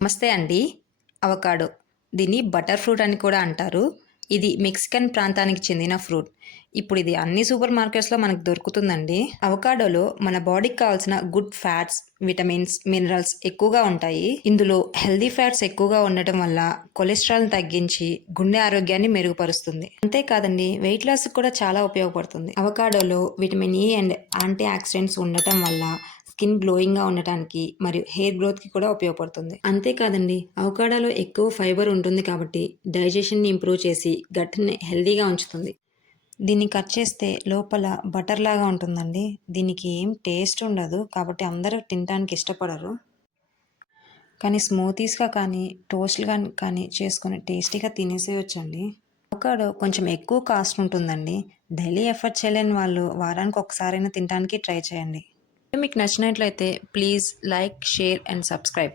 నమస్తే అండి. అవకాడో. దీన్ని బటర్ ఫ్రూట్ అని కూడా అంటారు. ఇది మెక్సికన్ ప్రాంతానికి చెందిన ఫ్రూట్. ఇప్పుడు ఇది అన్ని సూపర్ మార్కెట్స్‌లో మనకు దొరుకుతుందండి. అవకాడోలో మన బాడీకి కావాల్సిన గుడ్ ఫ్యాట్స్, విటమిన్స్, మినరల్స్ ఎక్కువగా ఉంటాయి. ఇందులో హెల్తీ ఫ్యాట్స్ ఎక్కువగా ఉండటం వల్ల కొలెస్ట్రాల్‌ని తగ్గించి గుండె ఆరోగ్యాన్ని మెరుగుపరుస్తుంది. అంతేకాదండి, వెయిట్ లాస్‌కి కూడా చాలా ఉపయోగపడుతుంది. అవకాడోలో vitamin E and antioxidants ఉండటం వల్ల స్కిన్ గ్లోయింగ్‌గా ఉండటానికి మరియు హెయిర్ గ్రోత్‌కి కూడా ఉపయోగపడుతుంది. అంతేకాదండి, అవకాడోలో ఎక్కువ ఫైబర్ ఉంటుంది కాబట్టి డైజెషన్‌ని ఇంప్రూవ్ చేసి గట్‌ని హెల్తీగా ఉంచుతుంది. దీన్ని కట్ చేస్తే లోపల బటర్ లాగా ఉంటుందండి. దీనికి ఏం టేస్ట్ ఉండదు కాబట్టి అందరూ తినటానికి ఇష్టపడరు. కానీ స్మూతీస్‌గా కానీ, టోస్ట్‌లుగా కానీ చేసుకొని టేస్టీగా తినేసేయొచ్చండి. అవకాడో కొంచెం ఎక్కువ కాస్ట్ ఉంటుందండి. డైలీ ఎఫర్ట్ చేయలేని వాళ్ళు వారానికి ఒకసారైనా తినటానికి ట్రై చేయండి. మీకు నచ్చినట్లయితే please like, share and subscribe.